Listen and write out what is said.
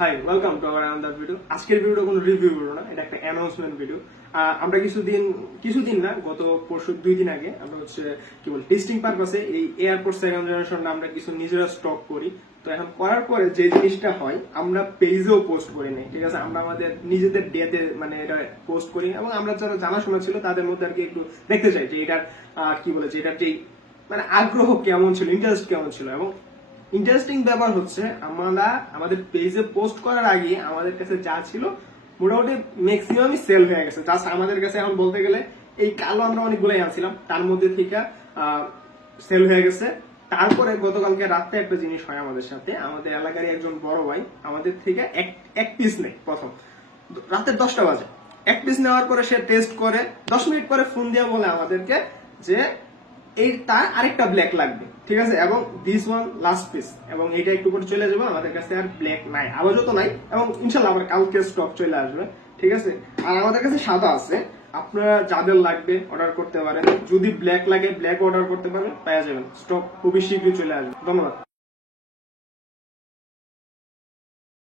Hi welcome to our another video. আজকের ভিডিওটা কোনো রিভিউ ভিডিও না, এটা একটা অ্যানাউন্সমেন্ট ভিডিও। আমরা কিছুদিন না, গত পরশু 2 দিন আগে আমরা কি বল টেস্টিং পারপাসে এই এয়ারপোর্ট সেকেন্ড জেনারেশনটা আমরা কিছু নিজেরা স্টক করি। তো এখন করার পরে যে জিনিসটা হয়, আমরা পেজেও পোস্ট করি নাই, ঠিক আছে। আমরা আমাদের নিজেদের ডেতে মানে এটা পোস্ট করি, এবং আমরা যারা জানাশোনা ছিল তাদের মধ্যে আর কি একটু দেখতে চাই যে এটার কি বলেছে, এটার যে মানে আগ্রহ কেমন ছিল, ইন্টারেস্ট কেমন ছিল। এবং ইন্টারেস্টিং ব্যাপার হচ্ছে, আমরা আমাদের পেজে পোস্ট করার আগে আমাদের কাছে যা ছিল মোটামুটি ম্যাক্সিমামই সেল হয়ে গেছে। জাস্ট আমাদের কাছে এখন বলতে গেলে এই কালো আমরা অনেকগুলোই আনছিলাম, তার মধ্যে থেকে সেল হয়ে গেছে। তারপরে গতকালকে রাতে একটা জিনিস হয় আমাদের সাথে, আমাদের এলাকারই একজন বড় ভাই আমাদের থেকে এক পিস নেই। প্রথম রাতের 10টা বাজে এক পিস নেওয়ার পরে সে টেস্ট করে 10 মিনিট পরে ফোন দিয়ে বলে আমাদেরকে যে এই তার আরেকটা ব্ল্যাক লাগবে, ঠিক আছে, এবং দিস ওয়ান লাস্ট পিস, এবং এটা একটু করে চলে যাবে, আমাদের কাছে আর ব্ল্যাক নাই, আপাতত নাই, এবং ইনশাল্লাহ আবার কালকে স্টক চলে আসবে, ঠিক আছে। আর আমাদের কাছে সাদা আছে, আপনারা যাদের লাগবে অর্ডার করতে পারেন। যদি ব্ল্যাক লাগে ব্ল্যাক অর্ডার করতে পারেন, পেয়ে যাবেন। স্টক খুবই শীঘ্রই চলে আসবে। ধন্যবাদ।